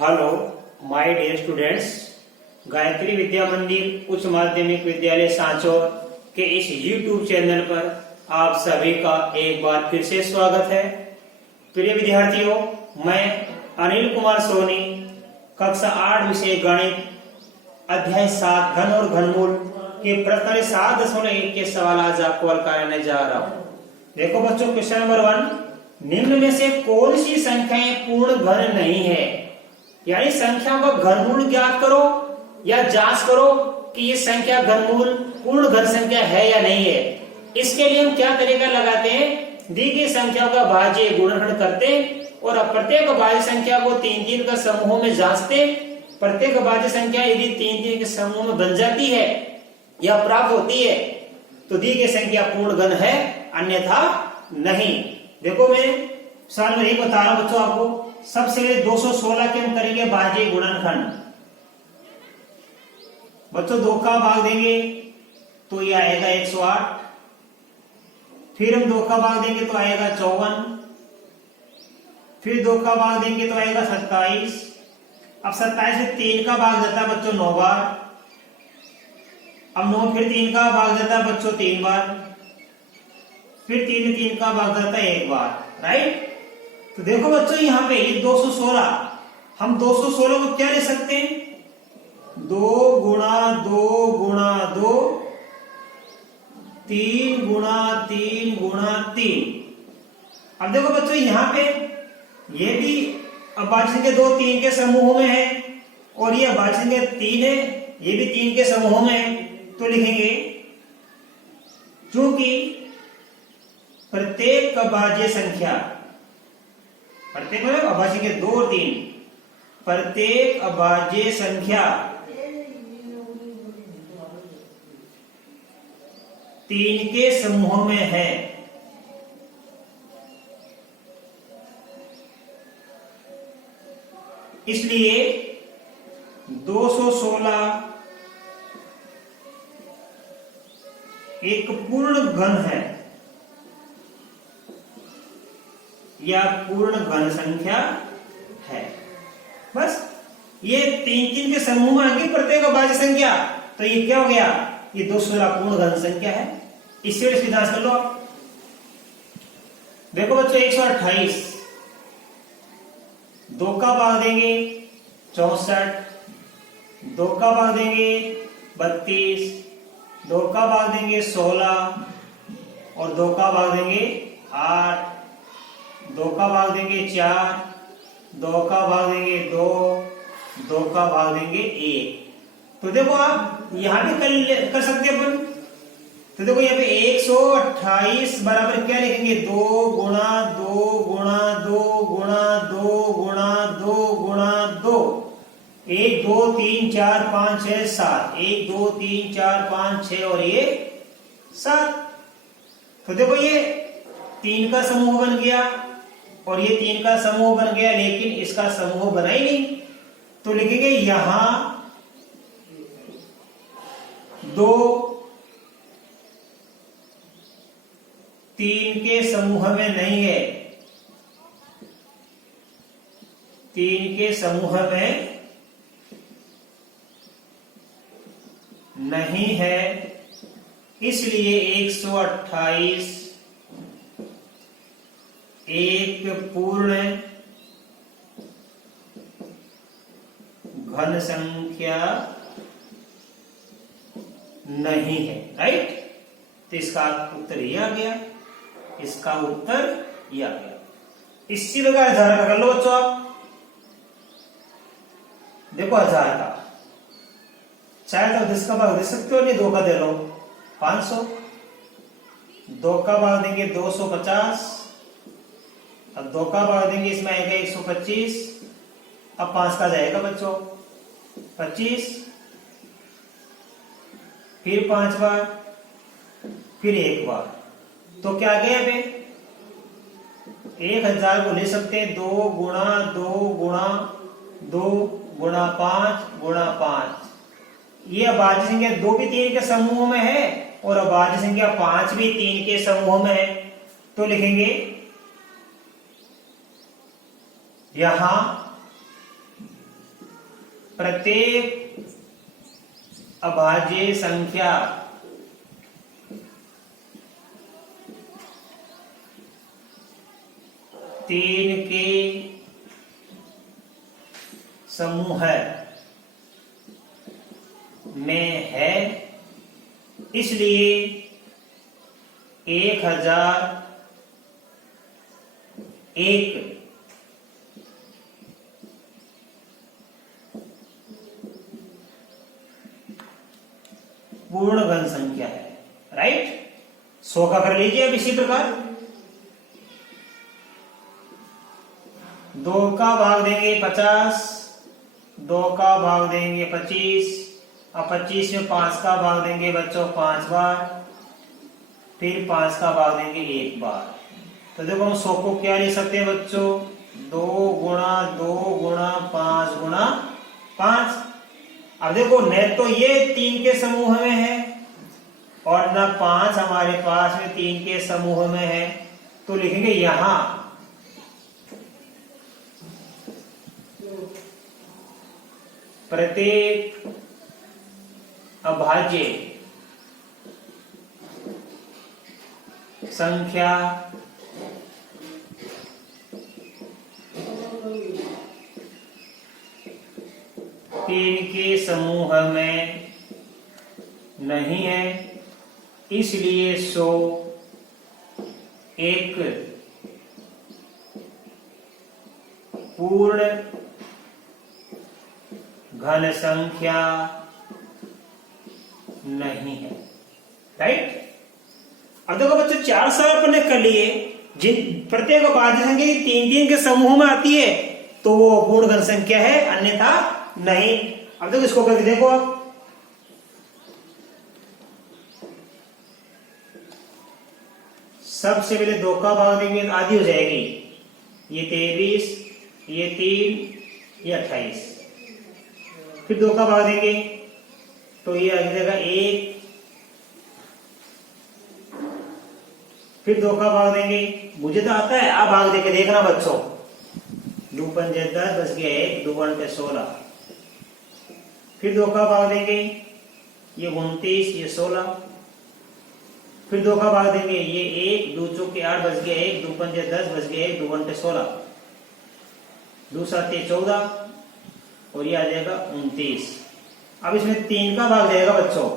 Hello my dear students, Gayatri Vidya Mandir उच्च माध्यमिक विद्यालय सांचौर के इस यूट्यूब चैनल पर आप सभी का एक बार फिर से स्वागत है। प्रिय विद्यार्थियों, मैं अनिल कुमार सोनी कक्षा 8 विषय गणित अध्याय 7 घन और घनमूल के प्रश्न 7.1 के सवाल आज आपको हल कराने जा रहा हूँ। देखो बच्चों, क्वेश्चन नंबर 1, निम्न में से कौन सी संख्याएं पूर्ण घन नहीं है? यानी संख्या का घनमूल ज्ञात करो या जांच करो कि ये संख्या घनमूल पूर्ण घन संख्या है या नहीं है। इसके लिए हम क्या तरीका लगाते हैं, दी गई संख्या का भाज्य गुणनखंड करते हैं और प्रत्येक भाज्य संख्या को 3-3 का समूहों में जांचते। प्रत्येक भाज्य संख्या यदि 3-3 के समूह में बन जाती है या प्राप्त होती है तो दी गई संख्या पूर्ण घन है, अन्यथा नहीं। देखो मैं साल में एक बता रहा हूं बच्चों आपको। सबसे पहले 216 के हम करेंगे भाज्य गुणनखंड। बच्चों 2 का भाग देंगे तो ये आएगा 108, फिर हम 2 का भाग देंगे तो आएगा 54, फिर 2 का भाग देंगे तो आएगा 27। अब 27 में 3 का भाग जाता है बच्चों 9 बार। अब 9 फिर 3 का भाग जाता है बच्चों 3 बार, फिर 3 में 3 का भाग जाता है 1 बार, राइट। तो देखो बच्चों यहाँ पे 216, हम 216 को क्या ले सकते हैं, 2 गुणा 2 गुणा 2, 3 गुणा 3 गुणा 3। अब देखो बच्चों यहाँ पे ये भी अभाज्य संख्या 2 3 के समूह में है और ये अभाज्य संख्या 3 है, ये भी 3 के समूह में है। तो लिखेंगे चूंकि प्रत्येक अभाज्य संख्या, प्रत्येक मतलब अभाज्य संख्या 2 और 3, प्रत्येक अभाज्य संख्या 3 के समूह में है, इसलिए 216 एक पूर्ण घन है या पूर्ण घन संख्या है। बस ये 3-3 के समूह में आएगी प्रत्येक अभाज्य संख्या, तो ये क्या हो गया, ये 216 पूर्ण घन संख्या है। इससे इसकी जांच कर लो आप। देखो बच्चों 128, 2 का भाग देंगे 64, 2 का भाग देंगे 32, 2 का भाग देंगे 16 और 2 का भाग देंगे 8, 2 का भाग देंगे 4, 2 का भाग देंगे 2, 2 का भाग देंगे 1। तो देखो आप यहां भी कर सकते हैं अपन। तो देखो यहाँ पे 128 बराबर क्या लिखेंगे, 2 गुणा 2 गुणा 2 गुणा 2 गुणा 2 गुणा 2, 1 2 3 4 5 6 7, 1 2 3 4 5 6 और ये 7। तो देखो ये 3 का समूह बन गया और ये 3 का समूह बन गया, लेकिन इसका समूह बना ही नहीं। तो लिखेंगे यहां 2 3 के समूह में नहीं है, 3 के समूह में नहीं है, इसलिए 128 एक पूर्ण घन संख्या नहीं है, राइट। तो इसका उत्तर ये आ गया, इसका उत्तर ये आ गया। इसी प्रकार 1000 का कर लो बच्चों आप। देखो 1000 का चाहे तो 10 का भाग दे सकते हो, नहीं 2 का दे लो 500, 2 का भाग देंगे 250, अब 2 का भाग देंगे इसमें आएगा 125, अब 5 का जाएगा बच्चों 25, फिर 5 बार, फिर 1 बार। तो क्या आ गया पे 1000 को ले सकते हैं 2 गुणा 2 गुणा 2 गुणा 5 गुणा 5। ये अभाज्य संख्या 2 भी 3 के समूह में है और अभाज्य संख्या 5 भी 3 के समूह में है। तो लिखेंगे यहां प्रत्येक अभाज्य संख्या तीन के समूह में है, इसलिए 1001 पूर्ण घन संख्या है। राइट, 100 का कर लीजिए। अब इसी प्रकार 2 का भाग देंगे 50, 2 का भाग देंगे 25, और 25 में 5 का भाग देंगे बच्चों 5 बार, फिर 5 का भाग देंगे 1 बार। तो देखो हम 100 को क्या ले सकते हैं बच्चों, 2 गुणा 2 गुणा 5 गुणा 5। अब देखो न तो ये 3 के समूह में है और न 5 हमारे पास में 3 के समूह में है, तो लिखेंगे यहां प्रत्येक अभाज्य संख्या तीन के समूह में नहीं है, इसलिए 100 एक पूर्ण घन संख्या नहीं है। राइट, अब देखो बच्चों 4 साल अपन ने कर लिए, जिन प्रत्येक अभाज्य संख्या 3 के समूह में आती है तो वो पूर्ण घन संख्या है, अन्यथा नहीं। अब देखो इसको करके देखो आप, सबसे पहले 2 का भाग देंगे तो आधी हो जाएगी, ये 23, ये 3, ये 28। फिर 2 का भाग देंगे तो ये आ जाएगा 1, फिर 2 का भाग देंगे, मुझे तो आता है, आप भाग देके देखना बच्चों। 2 पंजे 10 बच गया 1, 2 पंजे 16। फिर 2 का भाग देंगे, ये 29, ये 16। फिर 2 का भाग देंगे, ये 1, 2 चौके 8 बच गया 1, 2 पंजे 10 बच गया 1, 2 पंजे 16, 2 साते 14 और ये आ जाएगा 29। अब इसमें 3 का भाग जाएगा बच्चों,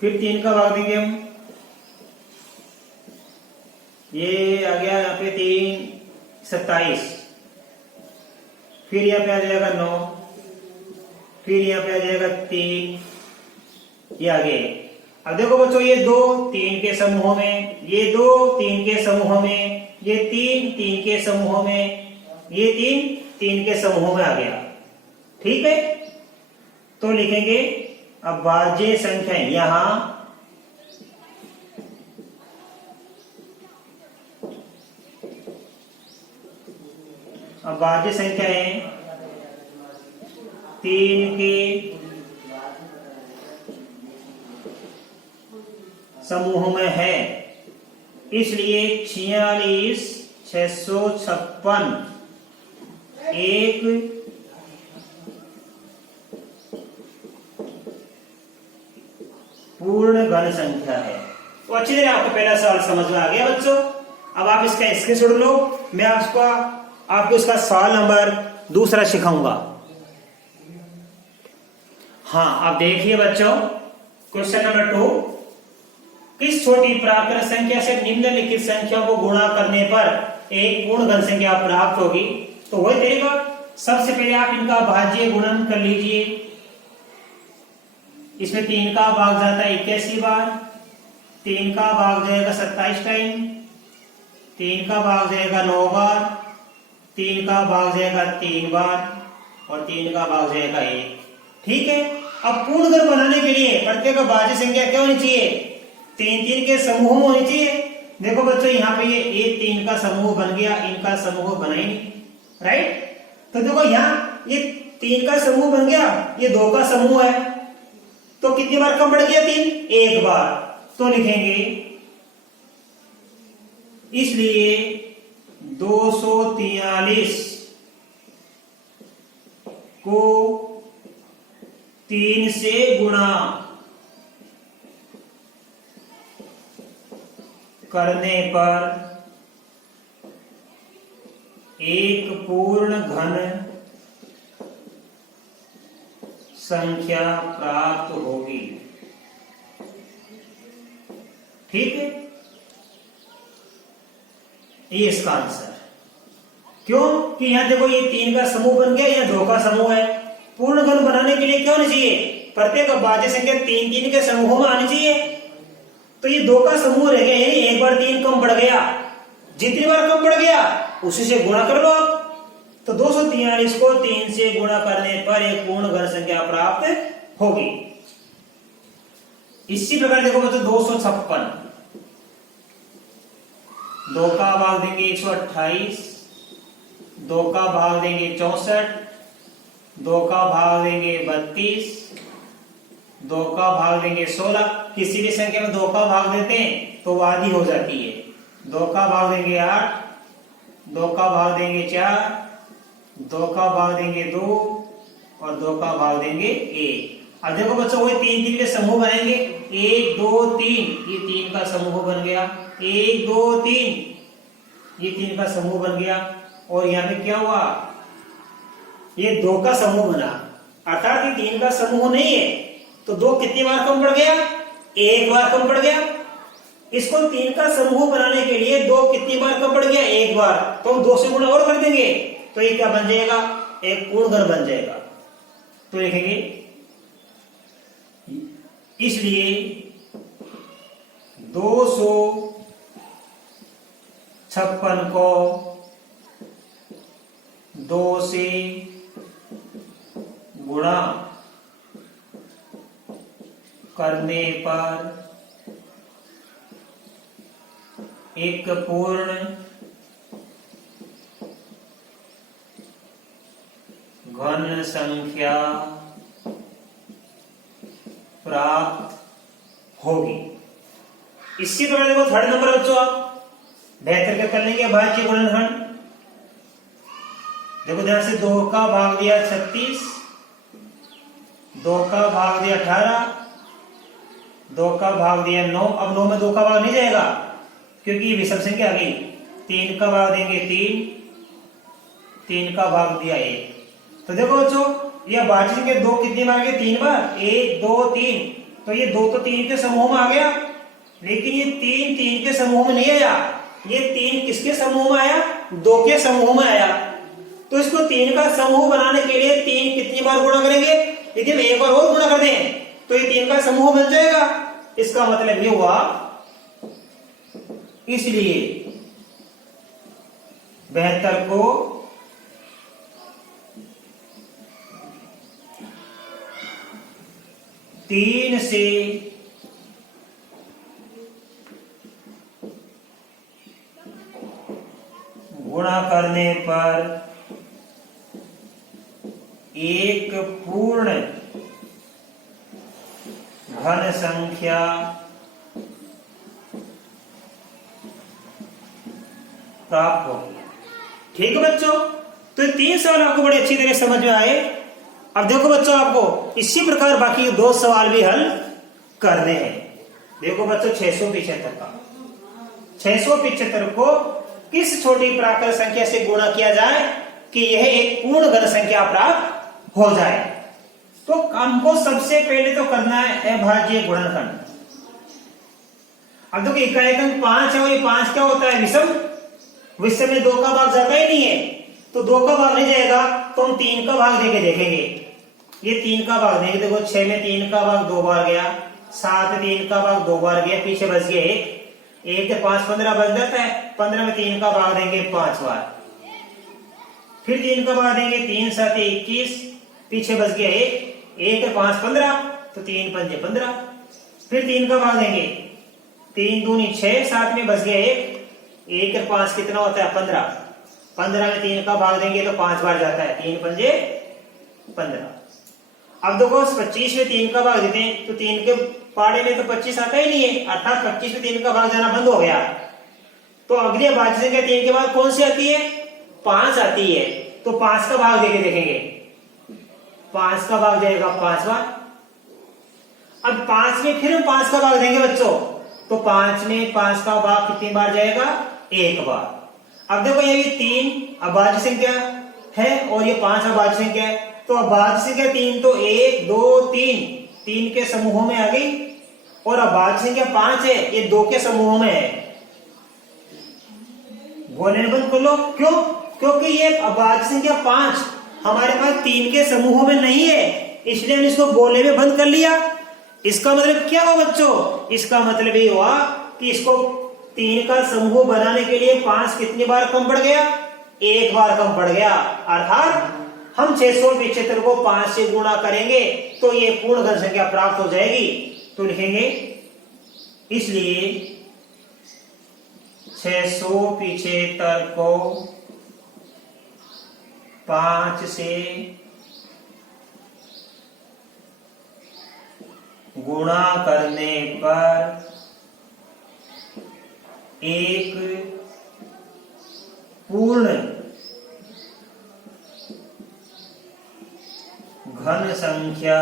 फिर 3 का भाग देंगे हम, ये आ गया यहाँ पे 3 27, फिर यहाँ पे आ जाएगा 9, फिर यहाँ पे आ जाएगा 3, ये आगे। अब देखो बच्चों ये 2 3 के समूह में, ये 2 3 के समूह में, ये 3 3 के समूह में, ये 3 3 के समूह में आ गया। ठीक है, तो लिखेंगे अभाज्य संख्या यहां अभाज्य संख्या है 3 के समूह में है, इसलिए 46 656 एक पूर्ण घन संख्या है। तो अच्छी तरह आपको पहला सवाल समझ में आ गया बच्चों। अब आप इसका स्क्रीनशॉट लो, मैं आपको इसका सवाल नंबर 2 सिखाऊंगा। हाँ, आप देखिए बच्चों, क्वेश्चन नंबर 2, किस छोटी प्राकृत संख्या से निम्नलिखित संख्या को गुणा करने पर एक पूर्ण घन संख्या प्राप्त होगी। तो वही तरीका, सबसे पहले आप इनका भाज्य गुणन कर लीजिए। इसमें 3 का भाग जाता है 81 बार, 3 का भाग जाएगा 27 टाइम, 3 का भाग जाएगा 9 बार, 3 का भाग जाएगा 3 बार और 3 का भाग जाएगा 1। ठीक है, अब पूर्ण घन बनाने के लिए प्रत्येक भाज्य संख्या क्या होनी चाहिए, 3 के समूह में होनी चाहिए। देखो बच्चों यहाँ पे ये 3 का समूह बन गया, इनका समूह बना ही नहीं। राइट, तो देखो यहाँ ये 3 का समूह बन गया, ये 2 का समूह है, तो कितनी बार कम बढ़ गया 3, 1 बार। तो लिखेंगे इसलिए 243 को 3 से गुणा करने पर एक पूर्ण घन संख्या प्राप्त होगी। ठीक है, ये इसका आंसर। क्यों कि यहां देखो ये 3 का समूह बन गया, यह 2 का समूह है। पूर्ण घन बनाने के लिए क्या होना चाहिए? प्रत्येक अभाज्य संख्या 3 के समूहों में आनी चाहिए। तो ये 2 का समूह रह गया, यानी एक बार 3 कम बढ़ गया, जितनी बार कम बढ़ गया उसी से गुणा कर लो आप। तो 243 को 3 से गुणा करने पर एक पूर्ण घन संख्या प्राप्त होगी। इसी प्रकार देखो बच्चों 256, 2 का भाग देंगे 128, 2 का भाग देंगे 64, 2 का भाग देंगे 32, 2 का भाग देंगे 16। किसी भी संख्या में 2 का भाग देते हैं तो आधी हो जाती है। 2 का भाग देंगे 8, 2 का भाग देंगे 4, 2 का भाग देंगे 2 और 2 का भाग देंगे 1। अब देखो बच्चों वही 3 के समूह बनाएंगे, 1 2 3, ये 3 का समूह बन गया। 1 2 3, ये 3 का समूह बन गया। और यहाँ पे क्या हुआ? ये 2 का समूह बना, अर्थात ये 3 का समूह नहीं है। तो 2 कितनी बार कम पड़ गया? 1 बार कम पड़ गया। इसको 3 का समूह बनाने के लिए 2 कितनी बार कम पड़ गया? 1 बार। तो हम 2 से गुणा और कर देंगे तो ये क्या बन जाएगा? एक पूर्ण घन बन जाएगा। तो लिखेंगे इसलिए 256 को 2 से गुणा करने पर एक पूर्ण घन संख्या प्राप्त होगी। इसी प्रकार देखो थर्ड नंबर बच्चों आप 72 का कर लेंगे अभाज्य गुणनखंड। देखो ध्यान से 2 का भाग दिया 36, 2 का भाग दिया 18, 2 का भाग दिया 9। अब 9 में 2 का भाग नहीं जाएगा क्योंकि ये विषम संख्या आ गई। 3 का भाग देंगे 3, 3 का भाग दिया 1। तो देखो बच्चों ये अभाज्य संख्या 2 कितनी बार गई? 3 बार। 1 2 3, तो ये 2 तो 3 के समूह में आ गया, लेकिन ये 3 3 के समूह में नहीं आया। ये 3 किसके समूह में आया? 2 के समूह में आया। तो इसको 3 का समूह बनाने के लिए 3 कितनी बार गुणा करेंगे? यदि हम एक बार और गुणा कर दें तो ये 3 का समूह बन जाएगा। इसका मतलब ये हुआ, इसलिए 72 को 3 से गुणा करने पर एक पूर्ण घन संख्या प्राप्त होगी। ठीक है बच्चों, तो ये 3 सवाल आपको बड़े अच्छी तरह समझ में आए। अब देखो बच्चों आपको इसी प्रकार बाकी 2 सवाल भी हल करने हैं। देखो बच्चों 675 का 675 को किस छोटी प्राकृत संख्या से गुणा किया जाए कि यह एक पूर्ण घन संख्या प्राप्त हो जाए। तो हमको सबसे पहले तो करना है अभाज्य गुणनखंड। अब देखो इकाई अंक 5 है और ये 5 क्या होता है? विषम। विषम में 2 का भाग जाता ही नहीं है, तो 2 का भाग नहीं जाएगा तो हम 3 का भाग देके देखेंगे। ये 3 का भाग देंगे। देखो 6 में 3 का भाग 2 बार गया, 7 में 3 का भाग 2 बार गया, पीछे बच गया 1 से 5 15 बच जाता है। 15 में 3 का भाग देंगे 5 बार, फिर 3 का भाग देंगे 3 7 21, पीछे बच गया 1 से 5 15, तो 3 पंजे 15, फिर 3 का भाग देंगे 3 दूनी 6, 7 में बच गया 1 से 5 कितना होता है? 15। 15 में 3 का भाग देंगे तो 5 बार जाता है, 3 पंजे 15। अब देखो 25 में 3 का भाग देते हैं तो 3 के पाड़े में तो 25 आता ही नहीं है, अर्थात 25 में 3 का भाग जाना बंद हो गया। तो अगली अभाज्य संख्या 3 के बाद कौन सी आती है? 5 आती है। तो 5 का भाग देके देखेंगे। 5 का भाग जाएगा 5 बार। अब 5 में फिर हम 5 का भाग देंगे बच्चों, तो 5 में 5 का भाग कितनी बार जाएगा? 1 बार। अब देखो ये 3 अभाज्य संख्या है और ये 5 अभाज्य संख्या है, तो अभाज्य संख्या 3 तो 1 2 3 के समूहों में आ गई, और अभाज्य संख्या 5 है ये 2 के समूहों में है। बोलने बंद कर लो। क्यों? क्योंकि ये अभाज्य संख्या 5 हमारे पास 3 के समूहों में नहीं है, इसलिए हमने इसको बोलने में बंद कर लिया। इसका मतलब क्या हुआ बच्चों? इसका मतलब ये हुआ कि इसको 3 का समूह बनाने के लिए 5 कितनी बार कम पड़ गया? 1 बार कम पड़ गया। अर्थात हम 675 को 5 से गुणा करेंगे तो ये पूर्ण घन संख्या प्राप्त हो जाएगी। तो लिखेंगे इसलिए 675 को 5 से गुणा करने पर एक पूर्ण घन संख्या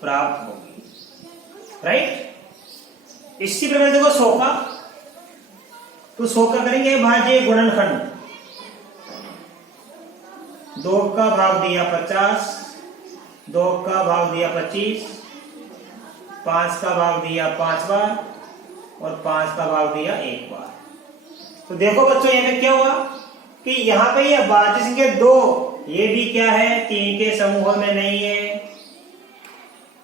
प्राप्त होगी। राइट? इसी प्रकार देखो 100 का, तो 100 का करेंगे भाज्य गुणनखंड। 2 का भाग दिया 50, 2 का भाग दिया 25, 5 का भाग दिया 5 बार और 5 का भाग दिया 1 बार। तो देखो बच्चों यहाँ पे क्या हुआ कि यहाँ पे ये भाज्य संख्या 2 ये भी क्या है? 3 के समूह में नहीं है,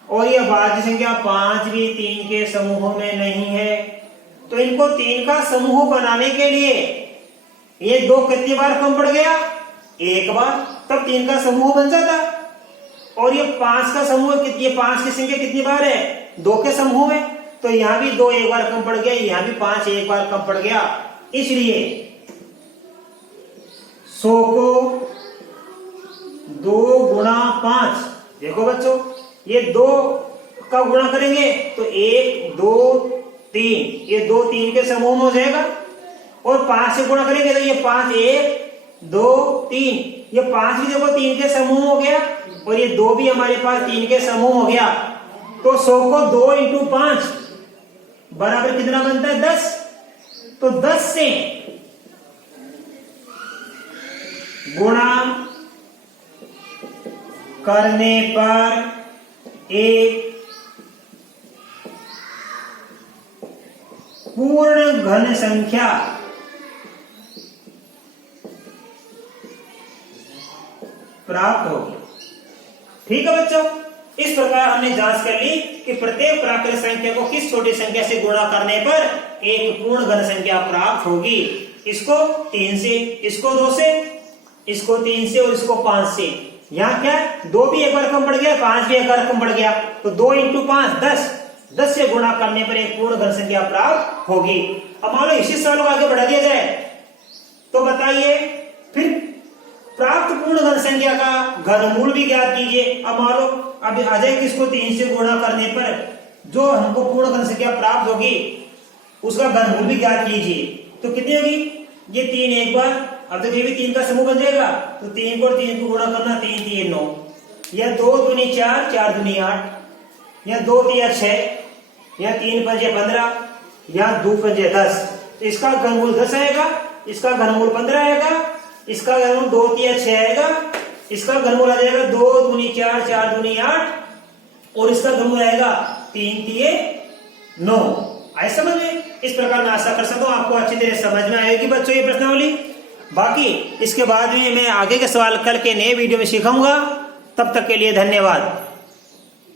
और ये भाज्य संख्या 5 भी 3 के समूह में नहीं है। तो इनको 3 का समूह बनाने के लिए ये 2 कितनी बार कम पड़ गया? 1 बार, तब 3 का समूह बन जाता। और ये 5 का समूह, ये 5 की संख्या कितनी बार है? 2 के समूह में, तो यहां भी 2 1 बार कम पड़ गया, यहां भी 5 1 बार कम पड़ गया। इसलिए 100 को 2 गुणा 5, देखो बच्चों ये 2 का गुणा करेंगे तो 1 2 3, ये 2 3 के समूह में हो जाएगा, और 5 से गुणा करेंगे तो ये 5 1 2 3, ये 5 भी देखो 3 के समूह हो गया, और ये 2 भी हमारे पास 3 के समूह हो गया। तो 100 को 2 इंटू 5 बराबर कितना बनता है? 10। तो 10 से गुणा करने पर एक पूर्ण घन संख्या प्राप्त होगी। ठीक है बच्चों, इस प्रकार हमने जांच कर ली कि प्रत्येक प्राकृत संख्या को किस छोटी संख्या से गुणा करने पर एक पूर्ण घन संख्या प्राप्त होगी। इसको 3 से, इसको 2 से, इसको 3 से और इसको 5 से। यहाँ क्या 2 भी 1 बार कम पड़ गया, 5 भी 1 बार कम पड़ गया, तो 2 इंटू 5 10 से गुणा करने पर एक पूर्ण घन संख्या प्राप्त होगी। अब मान लो इसी सवाल को आगे बढ़ा दिया जाए तो बताइए फिर प्राप्त पूर्ण घन संख्या का घनमूल भी ज्ञात कीजिए। अब मान लो अब आ जाए कि इसको 3 से गुणा करने पर जो हमको पूर्ण घन संख्या प्राप्त होगी उसका घनमूल भी ज्ञात कीजिए। तो कितनी होगी? ये 3 1 बार, अब तो ये भी 3 का समूह बन जाएगा, तो 3 को 3 को गुणा करना, 3 3 9, या 2 दूनी 4 4 दूनी 8, या 2 3 6, या 3 5 15, या 2 5 10। तो इसका घनमूल 10 आएगा, इसका घनमूल 15 आएगा, इसका घनमूल 2 3 6 आएगा, इसका घनमूल आ जाएगा 2 दूनी 4 4 दूनी 8, और इसका घनमूल आएगा 3 3 9। आए समझ में? इस प्रकार मैं आशा कर सकता हूँ आपको अच्छी तरह समझ में आएगी बच्चों ये प्रश्नावली। बाकी इसके बाद में मैं आगे के सवाल कल के नए वीडियो में सिखाऊंगा। तब तक के लिए धन्यवाद।